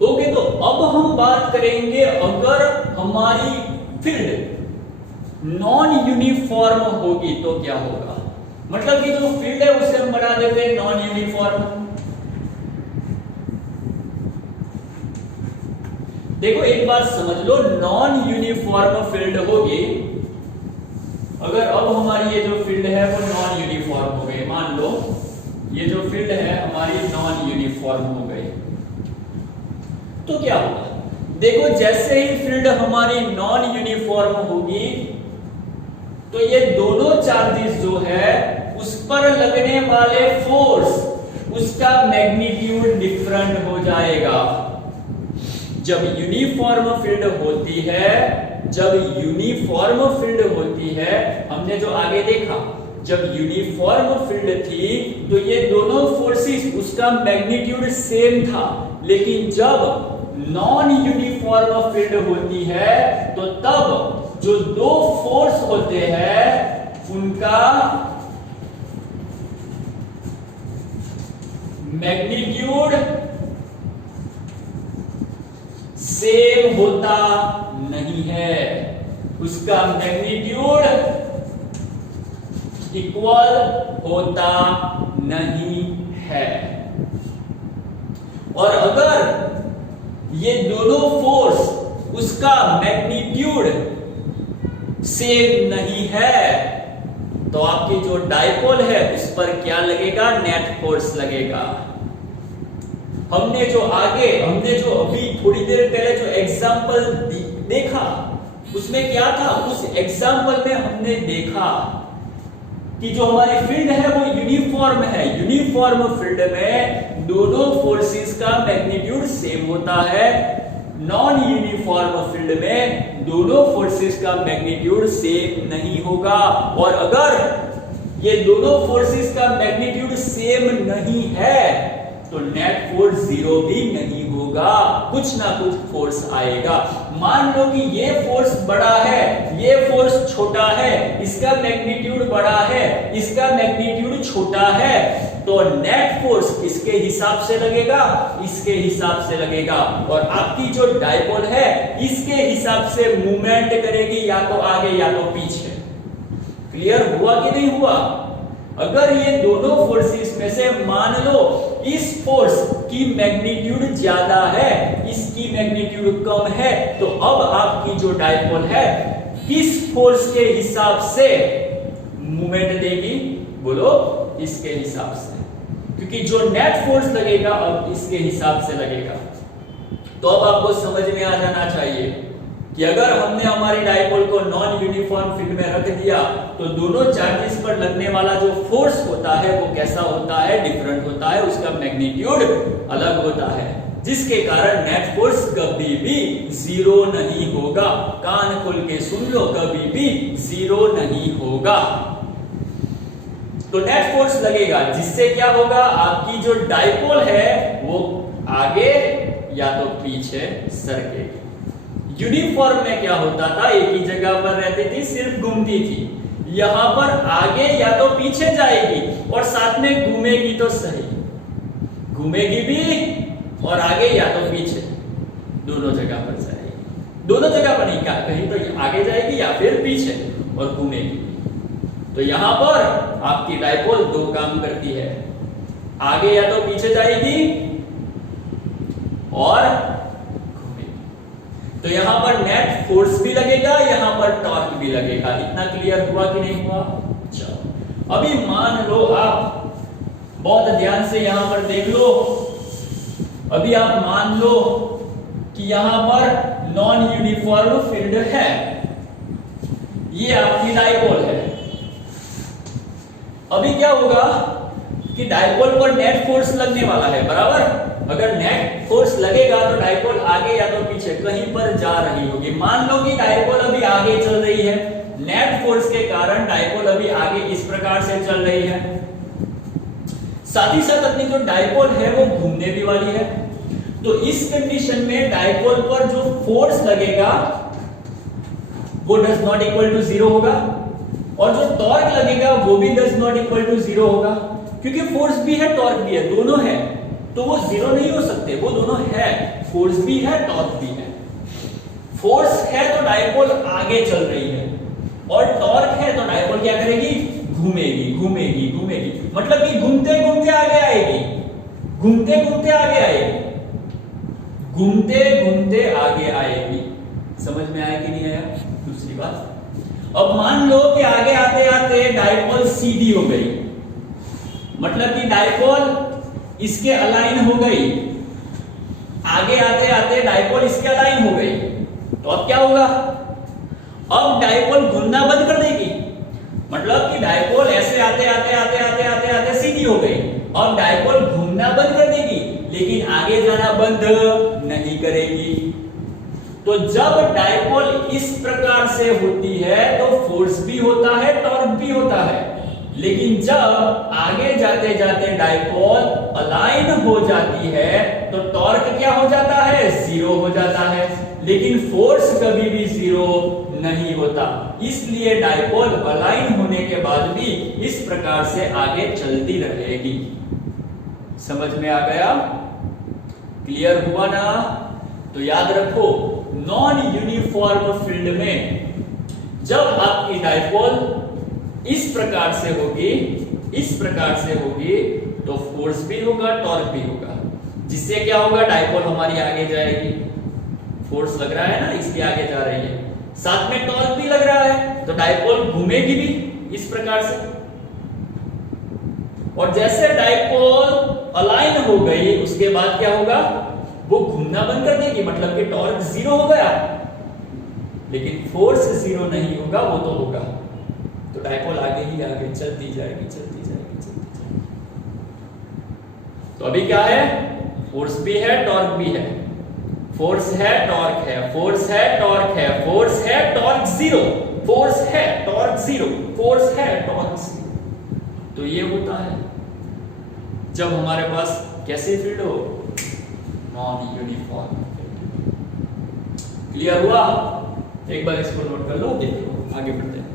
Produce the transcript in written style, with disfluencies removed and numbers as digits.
Okay, तो अब हम बात करेंगे अगर हमारी फील्ड नॉन यूनिफॉर्म होगी तो क्या होगा। मतलब कि जो फील्ड है उसे हम बना देते हैं नॉन यूनिफॉर्म। देखो एक बात समझ लो, नॉन यूनिफॉर्म फील्ड होगी अगर अब हमारी ये जो फील्ड है वो नॉन यूनिफॉर्म हो गई। मान लो ये जो फील्ड है हमारी नॉन यूनिफॉर्म हो गई तो क्या होगा। देखो जैसे ही फील्ड हमारी नॉन यूनिफॉर्म होगी तो ये दोनों चार्जेस जो है उस पर लगने वाले फोर्स उसका मैग्नीट्यूड डिफरेंट हो जाएगा। जब यूनिफॉर्म फील्ड होती है, जब यूनिफॉर्म फील्ड होती है, हमने जो आगे देखा जब यूनिफॉर्म फील्ड थी तो ये दोनों फोर्सेस उसका मैग्नीट्यूड सेम था, लेकिन जब नॉन यूनिफॉर्म फील्ड होती है तो तब जो दो फोर्स होते हैं उनका मैग्नीट्यूड सेम होता नहीं है, उसका मैग्नीट्यूड इक्वल होता नहीं है। और अगर ये दोनों फोर्स उसका मैग्नीट्यूड सेम नहीं है तो आपकी जो डाइपोल है उस पर क्या लगेगा, नेट फोर्स लगेगा। हमने जो अभी थोड़ी देर पहले जो एग्जांपल देखा उसमें क्या था, उस एग्जांपल में हमने देखा कि जो हमारी फील्ड है वो यूनिफॉर्म है। यूनिफॉर्म फील्ड में दोनों फोर्सेस का मैग्नीट्यूड सेम होता है, नॉन यूनिफॉर्म फील्ड में दोनों फोर्सेस का मैग्नीट्यूड सेम नहीं होगा। और अगर ये दोनों फोर्सेस का मैग्नीट्यूड सेम नहीं है तो नेट फोर्स जीरो भी नहीं होगा, कुछ ना कुछ फोर्स आएगा। मान लो कि ये फोर्स बड़ा है, ये फोर्स छोटा है, इसका मैग्नीट्यूड बड़ा है, इसका मैग्नीट्यूड छोटा है, तो नेट फोर्स इसके हिसाब से लगेगा, इसके हिसाब से लगेगा। और आपकी जो डाइपोल है इसके हिसाब से मूवमेंट करेगी, या तो आगे या तो पीछे। क्लियर हुआ कि नहीं हुआ। अगर ये दोनों फोर्सेस में से मान लो इस फोर्स की मैग्नीट्यूड ज्यादा है, इसकी मैग्नीट्यूड कम है, तो अब आपकी जो डाइपोल है किस फोर्स के हिसाब से मूवमेंट देगी, बोलो, इसके हिसाब से, क्योंकि जो नेट फोर्स लगेगा अब इसके हिसाब से लगेगा। तो अब आपको समझ में आ जाना चाहिए कि अगर हमने हमारी डाइपोल को नॉन यूनिफॉर्म फील्ड में रख दिया तो दोनों चार्जेस पर लगने वाला जो फोर्स होता है वो कैसा होता है, डिफरेंट होता है, उसका मैग्नीट्यूड अलग होता है, जिसके कारण नेट फोर्स कभी भी जीरो नहीं होगा। कान खोल के सुन लो, कभी भी जीरो नहीं होगा। तो नेट फोर्स लगेगा जिससे क्या होगा, आपकी जो डाइपोल है वो आगे या तो पीछे सरकेगी। यूनिफॉर्म में क्या होता था, एक ही जगह पर रहती थी, सिर्फ घूमती थी। यहां पर आगे या तो पीछे जाएगी और साथ में घूमेगी तो सही, घूमेगी भी और आगे या तो पीछे, दोनों जगह पर जाएगी। दोनों जगह पर नहीं, कहीं तो आगे जाएगी या फिर पीछे और घूमेगी। तो यहां पर आपकी डाइपोल दो काम करती है, आगे या तो पीछे जाएगी और तो यहां पर नेट फोर्स भी लगेगा, यहां पर टॉर्क भी लगेगा। इतना क्लियर हुआ कि नहीं हुआ। चलो अभी मान लो, आप बहुत ध्यान से यहां पर देख लो, अभी आप मान लो कि यहां पर नॉन यूनिफॉर्म फील्ड है, ये आपकी डाइपोल है। अभी क्या होगा कि डाइपोल पर नेट फोर्स लगने वाला है, बराबर। अगर नेट फोर्स लगेगा तो डाइपोल आगे या तो पीछे कहीं पर जा रही होगी। मान लो कि डाइपोल अभी आगे चल रही है, नेट फोर्स के कारण डाइपोल अभी आगे इस प्रकार से चल रही है, साथ ही साथ अपनी जो डाइपोल है वो घूमने भी वाली है। तो इस कंडीशन में डाइपोल पर जो फोर्स लगेगा वो does not equal to zero होगा, और जो टॉर्क लगेगा वो भी does not equal to zero होगा, क्योंकि फोर्स भी है टॉर्क भी है, दोनों है। तो वो जीरो नहीं हो सकते, वो दोनों है, फोर्स भी है टॉर्क भी है। फोर्स है तो डायपोल आगे चल रही है, और टॉर्क है तो डायपोल क्या करेगी, घूमेगी घूमेगी घूमेगी, मतलब कि घूमते घूमते आगे आएगी, घूमते घूमते आगे आएगी, घूमते घूमते आगे आएगी। समझ में आया कि नहीं आया? दूसरी बात, अब मान लो कि आगे आते आते डायपोल सीधी हो गई, मतलब कि डायपोल इसके अलाइन हो गई, आगे आते आते डायपोल इसके अलाइन हो गई, तो अब क्या होगा, अब डायपोल घूमना बंद कर देगी, मतलब कि डायपोल ऐसे आते आते आते आते आते आते सीधी हो गई, अब डायपोल घूमना बंद कर देगी, लेकिन आगे जाना बंद नहीं करेगी। तो जब डायपोल इस प्रकार से होती है तो फोर्स भी होता है, टॉर्क भी होता है, लेकिन जब आगे जाते जाते डायपोल अलाइन हो जाती है तो टॉर्क क्या हो जाता है, जीरो हो जाता है, लेकिन फोर्स कभी भी जीरो नहीं होता। इसलिए डायपोल अलाइन होने के बाद भी इस प्रकार से आगे चलती रहेगी। समझ में आ गया? क्लियर हुआ ना? तो याद रखो, नॉन यूनिफॉर्म फील्ड में जब आपकी डायपोल इस प्रकार से होगी, इस प्रकार से होगी, तो फोर्स भी होगा, टॉर्क भी होगा, जिससे क्या होगा, डायपोल हमारी आगे जाएगी, फोर्स लग रहा है ना, इसके आगे जा रही है, साथ में टॉर्क भी लग रहा है, तो डायपोल घूमेगी भी इस प्रकार से। और जैसे डायपोल अलाइन हो गई, उसके बाद क्या होगा, वो घूमना बंद कर देगी, मतलब कि टॉर्क जीरो हो गया, लेकिन फोर्स जीरो नहीं होगा, वो तो होगा, तो डायपोल आगे ही आगे चलती जाएगी, चलती जाएगी, चलती जाएगी। तो अभी क्या है, फोर्स भी है, टॉर्क भी है, फोर्स है, टॉर्क है, फोर्स है, टॉर्क है, फोर्स है, टॉर्क जीरो, फोर्स है, टॉर्क जीरो, फोर्स है, टॉर्क जीरो। तो ये होता है जब हमारे पास कैसे फील्ड हो, नॉन यूनिफॉर्म। क्लियर हुआ? एक बार इसको नोट कर लो, देख लो, आगे बढ़ते हैं।